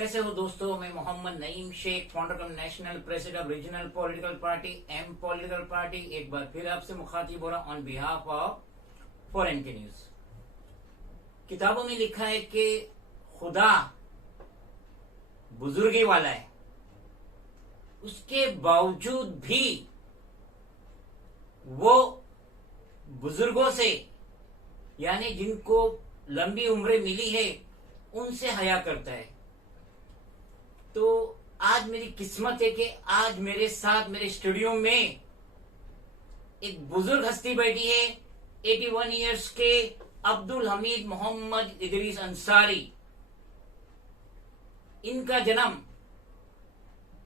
कैसे हो दोस्तों, मैं Mohammad Naeem Shaikh, founder cum national president of regional political party M political party, एक बार फिर आपसे मुखातिब हो रहा ऑन बिहाफ ऑफ फॉरेन के न्यूज। किताबों में लिखा है कि खुदा बुजुर्गी वाला है, उसके बावजूद भी वो बुजुर्गों से, यानी जिनको लंबी उम्रें मिली है, उनसे हया करता है। तो आज मेरी किस्मत है कि आज मेरे साथ मेरे स्टूडियो में एक बुजुर्ग हस्ती बैठी है, 81 इयर्स के अब्दुल हमीद मोहम्मद इदरीस अंसारी। इनका जन्म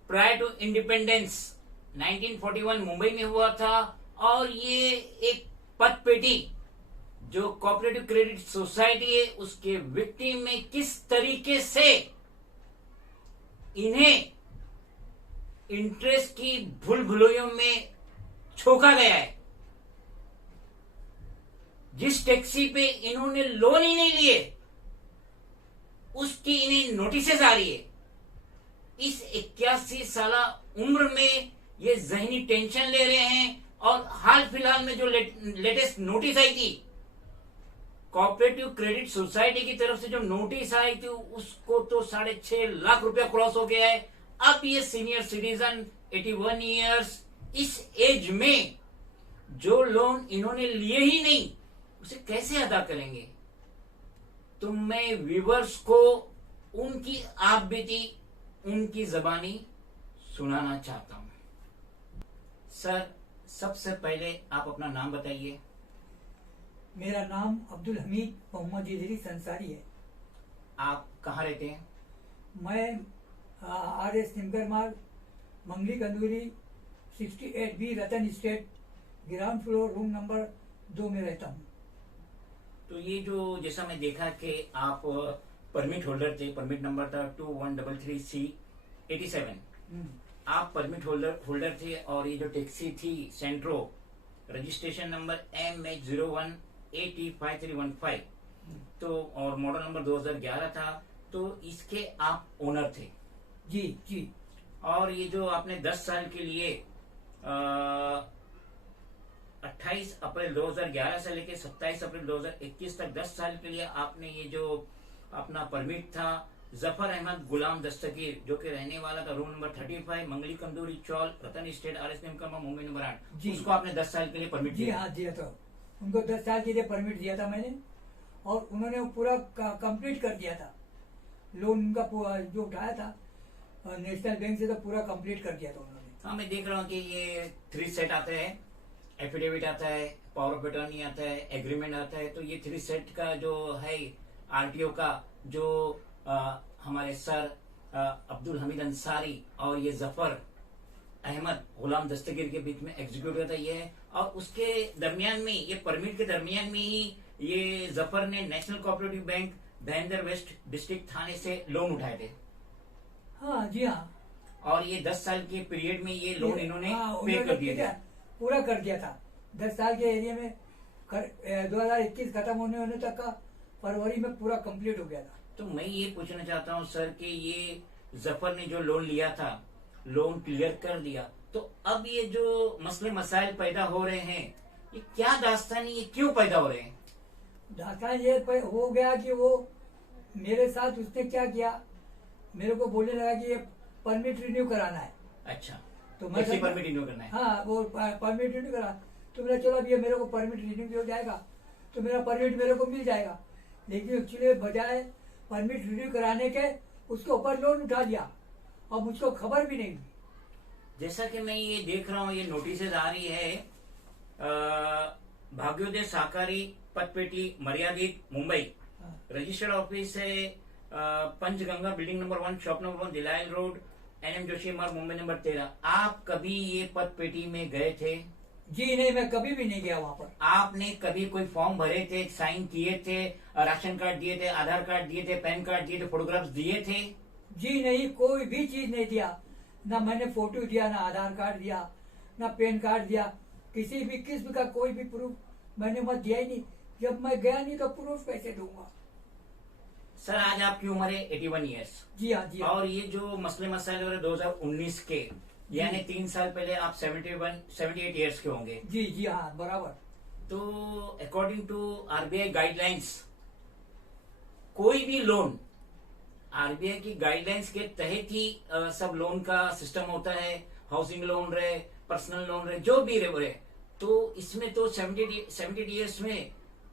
प्रायर टू इंडिपेंडेंस 1941 मुंबई में हुआ था, और ये एक पदपेटी जो कोऑपरेटिव क्रेडिट सोसाइटी है उसके विक्टिम में किस तरीके से इन्हें इंटरेस्ट की भूल भुलैयों में छोका गया है। जिस टैक्सी पे इन्होंने लोन ही नहीं लिए उसकी इन्हें नोटिसेस आ रही है। इस 81 साल उम्र में ये जहनी टेंशन ले रहे हैं, और हाल फिलहाल में जो लेटेस्ट नोटिस आई थी कोऑपरेटिव क्रेडिट सोसाइटी की तरफ से, जो नोटिस आई थी उसको तो 6.5 लाख रुपया क्रॉस हो गया है। अब ये सीनियर सिटीजन 81 इयर्स, इस एज में जो लोन इन्होंने लिए ही नहीं उसे कैसे अदा करेंगे? तो मैं व्यूवर्स को उनकी आप बीती, उनकी जबानी सुनाना चाहता हूं। सर, सबसे पहले आप अपना नाम बताइए। मेरा नाम अब्दुल हमीद मोहम्मद इदरीस अंसारी है। आप कहाँ रहते हैं? मैं RS निमगर मार्ग, मंगली कंदूरी 68B Ratan estate, ground floor, room number 2 में रहता हूँ। तो ये जो जैसा मैं देखा कि आप परमिट होल्डर थे, परमिट नंबर था 2133C87। आप परमिट होल्डर थे, और ये जो टैक्सी थी सेंट्रो, रजिस्ट्रेशन नंबर MH01AT5315, तो और मॉडल नंबर 2011 था, तो इसके आप ओनर थे? जी जी। और ये जो आपने 10 साल के लिए 28 अप्रैल 2011 से लेकर 27 अप्रैल 2021 तक 10 साल के लिए आपने ये जो अपना परमिट था, जफर अहमद गुलाम दस्तगीर, जो कि रहने वाला था रूम नंबर 35, मंगली कंदूरी चौल, रतन स्टेट, RS निमकरमा, मुंबई नंबर 8, उसको आपने 10 साल के लिए परमिट दिया? हाँ, दिया था। उनको 10 साल के लिए परमिट दिया था मैंने, और उन्होंने वो पूरा कंप्लीट कर दिया था। लोन उनका जो उठाया था नेशनल बैंक से, तो पूरा कंप्लीट कर दिया था उन्होंने। हाँ, मैं देख रहा हूँ कि ये 3 सेट आता है, एफिडेविट आता है, पावर ऑफ अटॉर्नी आता है, एग्रीमेंट आता है। तो ये 3 सेट का जो है RTO का, जो हमारे सर अब्दुल हमीद अंसारी और ये जफर अहमद गुलाम दस्तगीर के बीच में एग्जीक्यूट होता ये है। और उसके दरमियान में, ये परमिट के दरमियान में ही ये जफर ने national cooperative bank Bhayander west district Thane से लोन उठाए थे। हाँ जी हाँ। और ये 10 साल के पीरियड में ये लोन इन्होंने पे कर दिया था, पूरा कर दिया था। 10 साल के एरिया में 2021 खत्म होने तक का फरवरी में पूरा कंप्लीट हो गया था। तो मैं ये पूछना चाहता हूँ सर कि ये जफर ने जो लोन लिया था, लोन क्लियर कर दिया, तो अब ये जो मसले मसाइल पैदा हो रहे हैं, ये क्या दास्तान, ये क्यों पैदा हो रहे हैं? दास्तान ये हो गया कि वो मेरे साथ उसने क्या किया, मेरे को बोलने लगा कि ये परमिट रिन्यू कराना है। अच्छा, तो मैं परमिट रिन्यू करना है? हाँ, वो परमिट रिन्यू करा। तो मेरा चलो अब ये मेरे को परमिट रिन्यू भी हो जाएगा, तो मेरा परमिट मेरे को मिल जाएगा। लेकिन एक्चुअली बजाय परमिट रिन्यू कराने के उसके ऊपर लोन उठा लिया, और मुझको खबर भी नहीं। जैसा कि मैं ये देख रहा हूँ, ये नोटिस आ रही है, भाग्योदय सहकारी पतपेटी मर्यादित मुंबई, रजिस्टर्ड ऑफिस है Panchganga, building number 1, shop number 1, दिलायल road, NM Joshi Marg, Mumbai number 13। आप कभी ये पत पेटी में गए थे? जी नहीं, मैं कभी भी नहीं गया वहाँ पर। आपने कभी कोई फॉर्म भरे थे, साइन किए थे, राशन कार्ड दिए थे, आधार कार्ड दिए थे, पैन कार्ड दिए थे, फोटोग्राफ्स दिए थे? जी नहीं, कोई भी चीज नहीं दिया। ना मैंने फोटो दिया, ना आधार कार्ड दिया, ना पैन कार्ड दिया। किसी भी किस्म का कोई भी प्रूफ मैंने मत दिया ही नहीं। जब मैं गया नहीं तो प्रूफ कैसे दूंगा? सर आज आपकी उम्र है 81 ईयर्स। जी हाँ, जी हाँ। और ये जो मसले मसाइल हो रहे 2019 के, यानी 3 साल पहले आप 78 ईयर्स के होंगे। जी जी हाँ, बराबर। तो अकॉर्डिंग टू RBI गाइडलाइंस, कोई भी लोन RBI की गाइडलाइंस के तहत ही सब लोन का सिस्टम होता है। हाउसिंग लोन रहे, पर्सनल लोन रहे, जो भी रहे, तो इसमें तो 78 ईयर्स में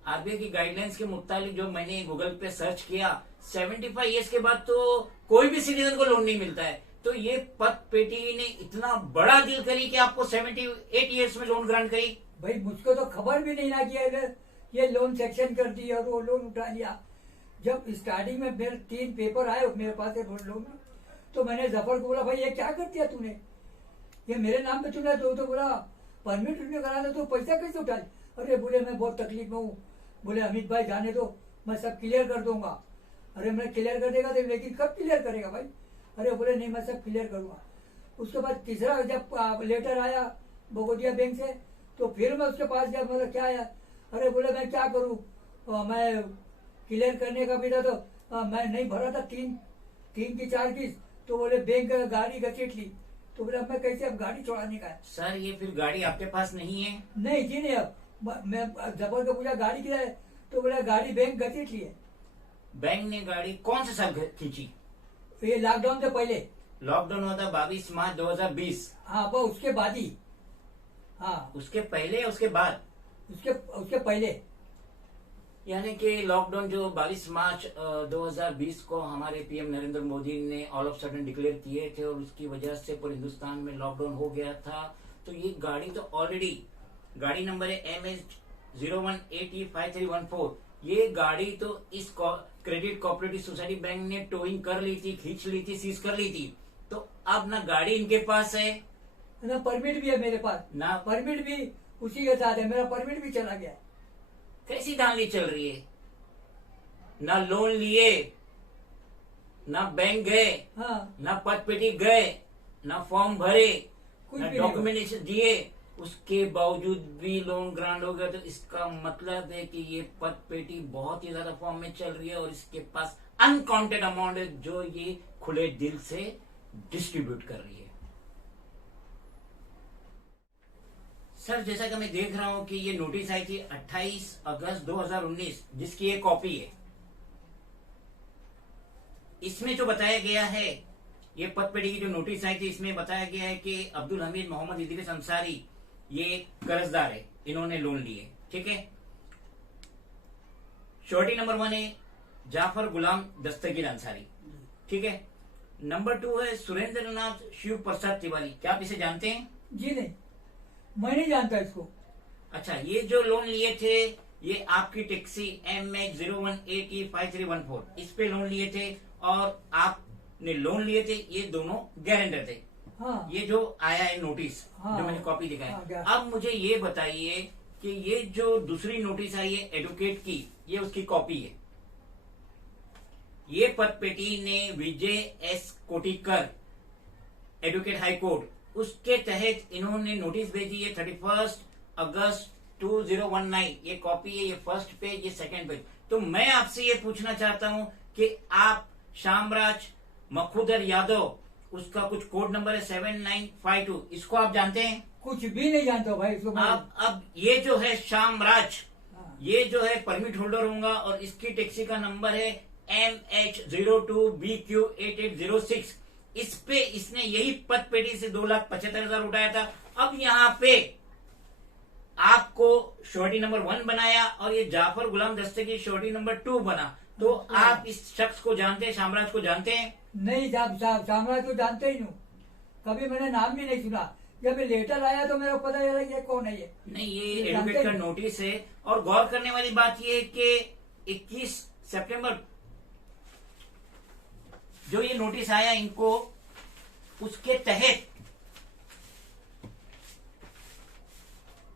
RBI की गाइडलाइंस के मुताबिक जो मैंने गूगल पे सर्च किया, 75 ईयर्स के बाद तो कोई भी सिटीजन को लोन नहीं मिलता है। तो ये पत पेटी ने इतना बड़ा डील करी कि आपको 78 ईयर्स में लोन ग्रांट करी। भाई मुझको तो खबर भी नहीं ना कि अगर ये लोन सेक्शन कर दी और वो लोन उठा लिया। जब स्टार्टिंग में मेरे 3 पेपर आए मेरे पास लोन, तो मैंने जफर को बोला, भाई ये क्या कर दिया तूने, ये मेरे नाम पे चुना। तो बोला परमिट रिन्यू कराना, तो पैसा कैसे उठा लिया? अरे बोले मैं बहुत तकलीफ में हूँ। बोले अमित भाई जाने दो, मैं सब क्लियर कर दूंगा। अरे मैं क्लियर कर देगा तो, लेकिन कब क्लियर करेगा भाई? अरे बोले नहीं, मैं सब क्लियर करूंगा। उसके बाद तीसरा जब लेटर आया बगोदिया बैंक से, तो फिर मैं उसके पास गया। बोला क्या आया? अरे बोले मैं क्या करूँ, मैं क्लियर करने का भी था तो मैं नहीं भरा था 3 की 4 किस्त। तो बोले बैंक गाड़ी घसीट ली। तो बोले अब मैं कैसे, अब गाड़ी छोड़ाने का है। सर ये फिर गाड़ी आपके पास नहीं है? नहीं जी नहीं, अब मैं जबर को पूछा गाड़ी किधर है, तो बोला गाड़ी बैंक घसीट ली है। बैंक ने गाड़ी कौन से साल खींची? ये लॉकडाउन से पहले। लॉकडाउन हुआ था 22 मार्च 2020। हाँ वो उसके बाद ही। हाँ उसके पहले, उसके बाद? उसके पहले। यानी कि लॉकडाउन जो 22 मार्च 2020 को हमारे PM नरेंद्र मोदी ने ऑल ऑफ सडन डिक्लेयर किए थे और उसकी वजह से पूरे हिंदुस्तान में लॉकडाउन हो गया था। तो ये गाड़ी तो ऑलरेडी, गाड़ी नंबर है MH01805314। ये गाड़ी तो इस क्रेडिट कोऑपरेटिव सोसाइटी बैंक ने टोइंग कर ली थी, खींच ली थी, सीज कर ली थी। तो अब ना गाड़ी इनके पास है, ना परमिट भी है मेरे पास। ना परमिट भी उसी के साथ है, मेरा परमिट भी चला गया। कैसी धांधली चल रही है? ना लोन लिए, ना बैंक गए, हाँ ना पत पेटी गए, ना फॉर्म भरे, कुछ ना भी नहीं डॉक्यूमेंटेशन दिए, उसके बावजूद भी लोन ग्रांट हो गया। तो इसका मतलब है कि ये पत पेटी बहुत ही ज्यादा फॉर्म में चल रही है और इसके पास अनकाउंटेड अमाउंट है जो ये खुले दिल से डिस्ट्रीब्यूट कर रही है। सर जैसा कि मैं देख रहा हूं कि ये नोटिस आई थी 28 अगस्त 2019, जिसकी एक कॉपी है। इसमें जो बताया गया है, ये पत पेटी की जो नोटिस आई थी, इसमें बताया गया है कि अब्दुल हमीद मोहम्मद इदरीस अंसारी ये कर्जदार है, इन्होंने लोन लिए। ठीक है। श्योरिटी नंबर 1 है जाफर गुलाम दस्तगीर अंसारी। ठीक है। नंबर 2 है सुरेंद्र नाथ शिव प्रसाद तिवारी। क्या आप इसे जानते हैं? जी नहीं, मैं नहीं जानता इसको। अच्छा, ये जो लोन लिए थे, ये आपकी टैक्सी MH01805314 इस पे लोन लिए थे और आपने लोन लिए थे, ये दोनों गारंटर थे। हाँ ये जो आया है नोटिस, हाँ, जो मैंने कॉपी दिखाया। हाँ, अब मुझे ये बताइए कि ये जो दूसरी नोटिस आई है एडवोकेट की, ये उसकी कॉपी है। ये पत पेटी ने विजय S कोटिकर, एडवोकेट हाई कोर्ट, उसके तहत इन्होंने नोटिस भेजी है 31 अगस्त 2019। ये कॉपी है, ये फर्स्ट पेज, ये सेकंड पेज। तो मैं आपसे ये पूछना चाहता हूं कि आप शामराज मखूदर यादव, उसका कुछ कोड नंबर है 7952, इसको आप जानते हैं? कुछ भी नहीं जानता भाई इसको। अब ये जो है शामराज, हाँ। ये जो है परमिट होल्डर होगा और इसकी टैक्सी का नंबर है MH02BQ8806। इस पे इसने यही पत पेटी से 2,75,000 उठाया था। अब यहाँ पे आपको श्योरिटी नंबर 1 बनाया और ये जाफर गुलाम दस्तगीर श्योरिटी नंबर 2 बना। तो आप इस शख्स को जानते हैं, शामराज को जानते हैं? नहीं साम्राज्य को जानते ही नहीं, कभी मैंने नाम भी नहीं सुना। जब ये लेटर आया तो मेरे को पता चला ये कौन है। ये नहीं, ये एडवोकेट का नोटिस है। और गौर करने वाली बात ये है कि 21 सितंबर जो ये नोटिस आया इनको, उसके तहत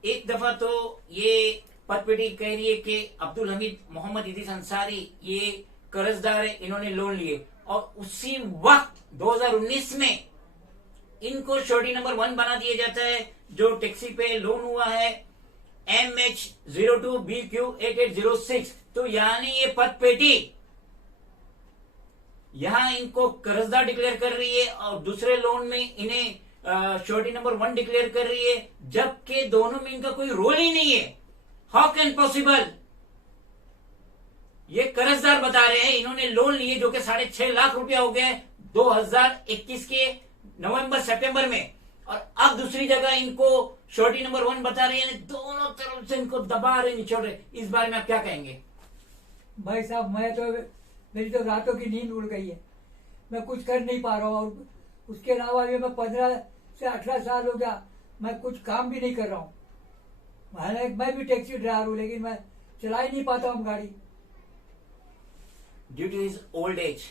एक दफा तो ये पदपेटी कह रही है कि अब्दुल हमीद मोहम्मद इदरीस अंसारी ये कर्जदार है, इन्होंने लोन लिए, और उसी वक्त 2019 में इनको श्योरिटी नंबर 1 बना दिया जाता है जो टैक्सी पे लोन हुआ है MH02BQ8806। तो यानी ये पदपेटी यहां इनको कर्जदार डिक्लेयर कर रही है और दूसरे लोन में इन्हें श्योरिटी नंबर 1 डिक्लेयर कर रही है, जबकि दोनों में इनका कोई रोल ही नहीं है। How can possible? ये कर्जदार बता रहे हैं इन्होंने लोन लिए जो कि 6.5 लाख रुपया हो गया 2021 के नवंबर सितंबर में, और अब दूसरी जगह इनको श्योरिटी नंबर 1 बता रहे हैं। दोनों तरफ से इनको दबा रहे, निचोड़ रहे। इस बारे में आप क्या कहेंगे? भाई साहब, मेरी तो रातों की नींद उड़ गई है, मैं कुछ कर नहीं पा रहा हूँ। और उसके अलावा भी मैं 15 से 18 साल हो गया, मैं कुछ काम भी नहीं कर रहा हूँ। मैं भी टैक्सी ड्राइवर हूँ, लेकिन मैं चला ही नहीं पाता हूँ गाड़ी। Due to his old age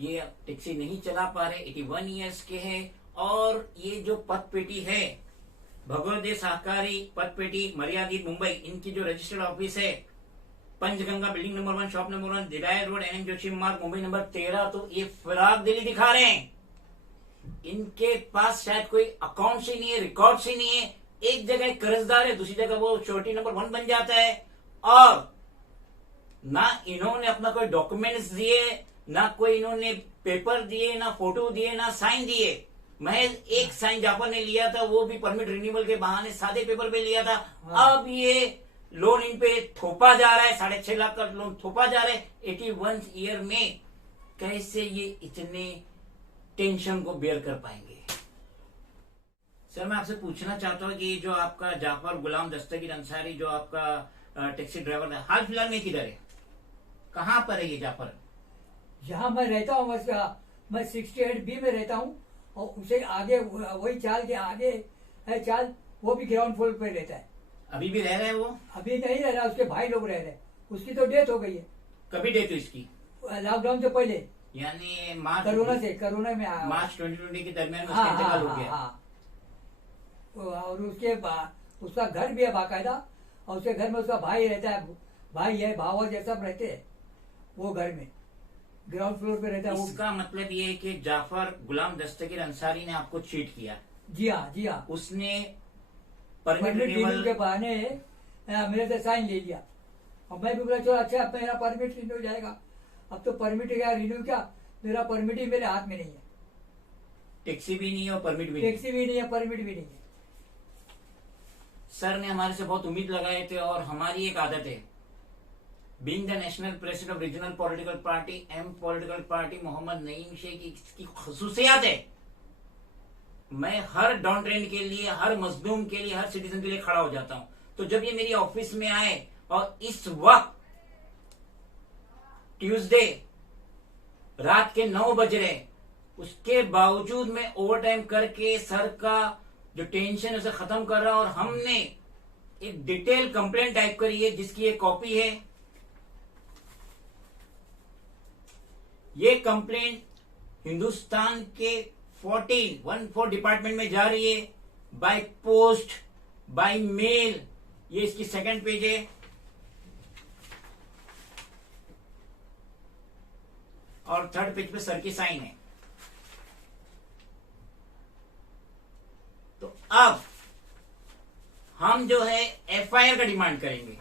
ये टैक्सी नहीं चला पा रहे, 81 ईयर्स के हैं। और ये जो पदपेटी है भगवदे सहकारी पदपेटी मर्यादित मुंबई, इनकी जो रजिस्टर्ड ऑफिस है Panchganga building number 1 shop number 1 दिलायर road NM Joshi Marg Mumbai number 13। तो ये फिराक दिली दिखा रहे हैं। इनके पास शायद कोई अकाउंट ही नहीं है, रिकॉर्ड ही नहीं है। एक जगह कर्जदार है, दूसरी जगह वो श्योरिटी नंबर 1 बन जाता है, और ना इन्होंने अपना कोई डॉक्यूमेंट्स दिए, ना कोई इन्होंने पेपर दिए, ना फोटो दिए, ना साइन दिए। महज एक साइन जाफर ने लिया था, वो भी परमिट रिन्यूअल के बहाने सादे पेपर पे लिया था। अब ये लोन इन पे थोपा जा रहा है, 6.5 लाख का लोन थोपा जा रहा है 81 ईयर में। कैसे ये इतने टेंशन को बेयर कर पाएंगे? सर, मैं आपसे पूछना चाहता हूँ कि जो आपका जाफर गुलाम दस्तगीर अंसारी जो आपका टैक्सी ड्राइवर है, हाल फिलहाल में किधर है, कहाँ पर है ये जाफर? जहाँ मैं रहता हूँ मैं 68B में रहता हूँ, और उसे आगे वही चाल के आगे है चाल, वो भी ग्राउंड फ्लोर पे रहता है। अभी भी रह रहे हैं वो? अभी नहीं रह रहा, उसके भाई लोग रह रहे हैं। उसकी तो डेथ हो गई है। कभी डेथ हुई इसकी? लॉकडाउन से पहले, यानी कोरोना में आया। मार्च 2020 के दरमियान में हाँ, उसका इंतकाल हो हाँ, गया। हाँ। और उसका घर भी है बाकायदा, और उसके घर में उसका भाई रहता है, भाई है, भावा जैसा रहते हैं वो घर में, ग्राउंड फ्लोर पे रहता है वो। इसका मतलब ये है कि जाफर गुलाम दस्तगीर अंसारी ने आपको चीट किया। जी हाँ, जी हाँ। उसने परमिट रिन्यू के बहाने मेरे से साइन ले लिया, और मैं भी बोला चलो अच्छा, अब मेरा परमिट रिन्यू हो जाएगा। अब तो परमिट क्या रिन्यू, क्या मेरा परमिट ही मेरे हाथ में नहीं है। टैक्सी भी नहीं है और परमिट भी टैक्सी भी नहीं है, परमिट भी नहीं है। सर ने हमारे से बहुत उम्मीद लगाए थे, और हमारी एक आदत है, being the national president of regional political party M political party Mohammad Naeem Shaikh की खसूसियात है, मैं हर डाउन ट्रेंड के लिए, हर मजलूम के लिए, हर सिटीजन के लिए खड़ा हो जाता हूं। तो जब ये मेरी ऑफिस में आए और इस वक्त ट्यूसडे रात के 9 बज रहे, उसके बावजूद मैं ओवर टाइम करके सर का जो टेंशन है उसे खत्म कर रहा हूं, और हमने एक डिटेल कंप्लेंट टाइप करी है जिसकी एक कॉपी है। ये कंप्लेंट हिंदुस्तान के 14 डिपार्टमेंट में जा रही है, बाय पोस्ट, बाय मेल। ये इसकी सेकंड पेज है, और थर्ड पेज पे सर की साइन है। तो अब हम जो है FIR का डिमांड करेंगे।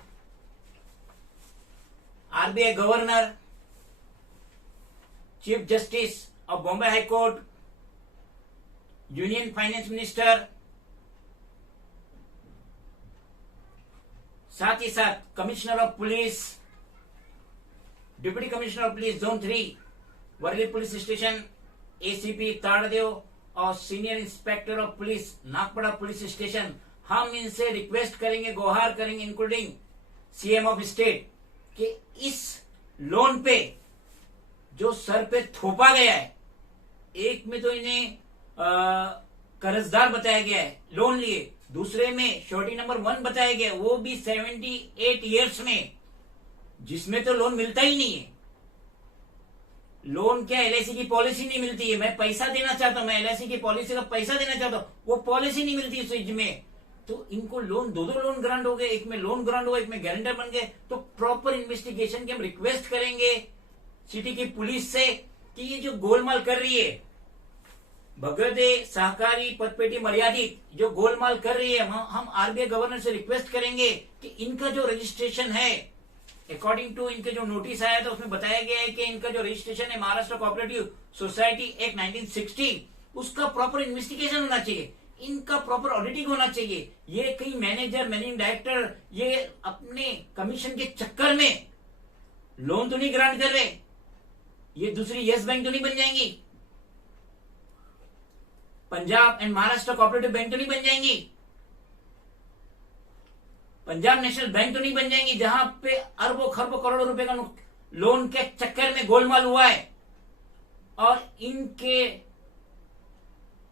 RBI governor, chief justice of Bombay high court, union finance minister, साथ ही साथ commissioner of police, deputy commissioner of police zone 3 Worli police station ACP ताड़देव, और senior inspector of police Nagpada police station, हम इनसे रिक्वेस्ट करेंगे, गुहार करेंगे, इंक्लूडिंग CM ऑफ स्टेट, कि इस लोन पे जो सर पे थोपा गया है, एक में तो इन्हें कर्जदार बताया गया है, लोन लिए, दूसरे में श्योरिटी नंबर 1 बताया गया, वो भी 78 ईयर्स में, जिसमें तो लोन मिलता ही नहीं है। लोन क्या एलआईसी की पॉलिसी नहीं मिलती है। मैं पैसा देना चाहता हूं, मैं एलआईसी की पॉलिसी का पैसा देना चाहता हूं, वो पॉलिसी नहीं मिलती स्विच में। तो इनको लोन दो लोन ग्रांट हो गए, एक में लोन ग्रांट हुआ, एक में गारंटर बन गए। तो प्रॉपर इन्वेस्टिगेशन की हम रिक्वेस्ट करेंगे सिटी की पुलिस से कि ये जो गोलमाल कर रही है भगदे सहकारी पतपेटी मर्यादित जो गोलमाल कर रही है, हम आरबीआई गवर्नर से रिक्वेस्ट करेंगे कि इनका जो रजिस्ट्रेशन है, अकॉर्डिंग टू इनके जो नोटिस आया था उसमें बताया गया है कि इनका जो रजिस्ट्रेशन है महाराष्ट्र कोऑपरेटिव सोसाइटी एक्ट 1960, उसका प्रॉपर इन्वेस्टिगेशन होना चाहिए, इनका प्रॉपर ऑडिटिंग होना चाहिए। ये कहीं मैनेजर मैनेजिंग डायरेक्टर ये अपने कमीशन के चक्कर में लोन तो नहीं ग्रांट कर रहे, ये दूसरी यस बैंक तो नहीं बन जाएंगी, Punjab and Maharashtra cooperative bank तो नहीं बन जाएंगी, पंजाब नेशनल बैंक तो नहीं बन जाएंगी, जहां पे अरबों खरबों करोड़ों रुपए का लोन के चक्कर में गोलमाल हुआ है और इनके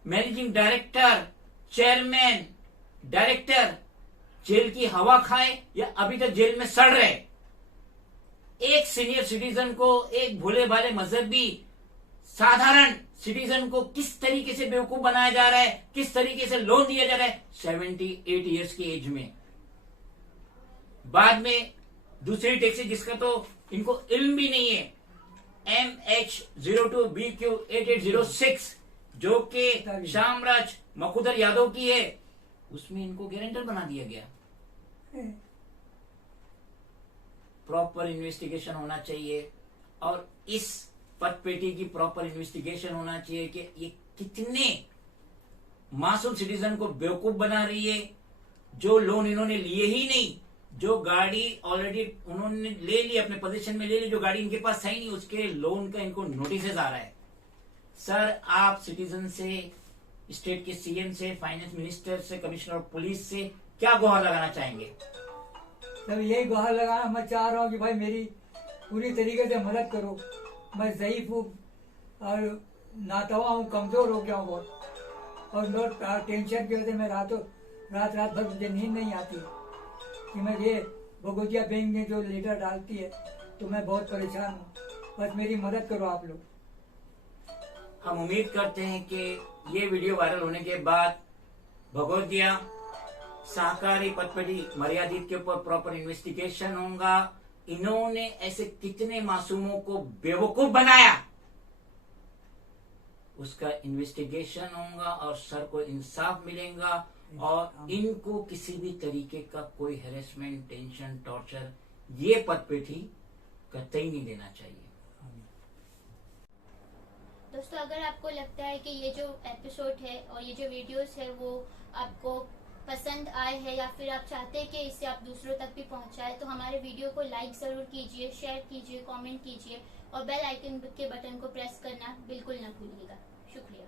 मैनेजिंग डायरेक्टर, चेयरमैन, डायरेक्टर जेल की हवा खाए या अभी तक जेल में सड़ रहे। एक सीनियर सिटीजन को, एक भोले भाले मजहबी साधारण सिटीजन को किस तरीके से बेवकूफ बनाया जा रहा है, किस तरीके से लोन दिया जा रहा है 78 ईयर्स की एज में। बाद में दूसरी टैक्सी जिसका तो इनको इल्म भी नहीं है, MH02BQ8806 जो कि शामराज मखुदर यादव की है, उसमें इनको गारंटर बना दिया गया। प्रॉपर इन्वेस्टिगेशन होना चाहिए और इस पतपेटी की प्रॉपर इन्वेस्टिगेशन होना चाहिए कि ये कितने मासूम सिटीजन को बेवकूफ बना रही है, जो लोन इन्होंने लिए ही नहीं, जो गाड़ी ऑलरेडी उन्होंने ले ली, अपने पोजीशन में ले ली, जो गाड़ी इनके पास है ही नहीं, उसके लोन का इनको नोटिस आ रहा है। सर आप सिटीजन से, स्टेट के सीएम से, फाइनेंस मिनिस्टर से, कमिश्नर ऑफ पुलिस से क्या गुहार लगाना चाहेंगे? तब यही गुहार लगाना मैं चाह रहा हूँ कि भाई मेरी पूरी तरीके से मदद करो। मैं ज़ईफ हूँ और नातवा हूँ, कमजोर हो गया हूँ बहुत, और बहुत टेंशन की वजह से मैं रात भर मुझे नींद नहीं आती कि मैं ये भगोतिया बैंक में जो लेटर डालती है तो मैं बहुत परेशान हूँ। बस मेरी मदद करो आप लोग। हम उम्मीद करते हैं कि ये वीडियो वायरल होने के बाद भगोतिया सहकारी पतपेटी मर्यादित के ऊपर प्रॉपर इन्वेस्टिगेशन होगा। इन्होंने ऐसे कितने मासूमों को बेवकूफ बनाया, उसका इन्वेस्टिगेशन होगा और सर को इंसाफ मिलेगा और इनको किसी भी तरीके का कोई हैरेसमेंट, टेंशन, टॉर्चर ये पतपेटी कतई नहीं देना चाहिए। दोस्तों अगर आपको लगता है कि ये जो एपिसोड है और ये जो वीडियोस है वो आपको पसंद आए हैं या फिर आप चाहते हैं कि इससे आप दूसरों तक भी पहुंचाए, तो हमारे वीडियो को लाइक जरूर कीजिए, शेयर कीजिए, कमेंट कीजिए और बेल आइकन के बटन को प्रेस करना बिल्कुल ना भूलिएगा। शुक्रिया।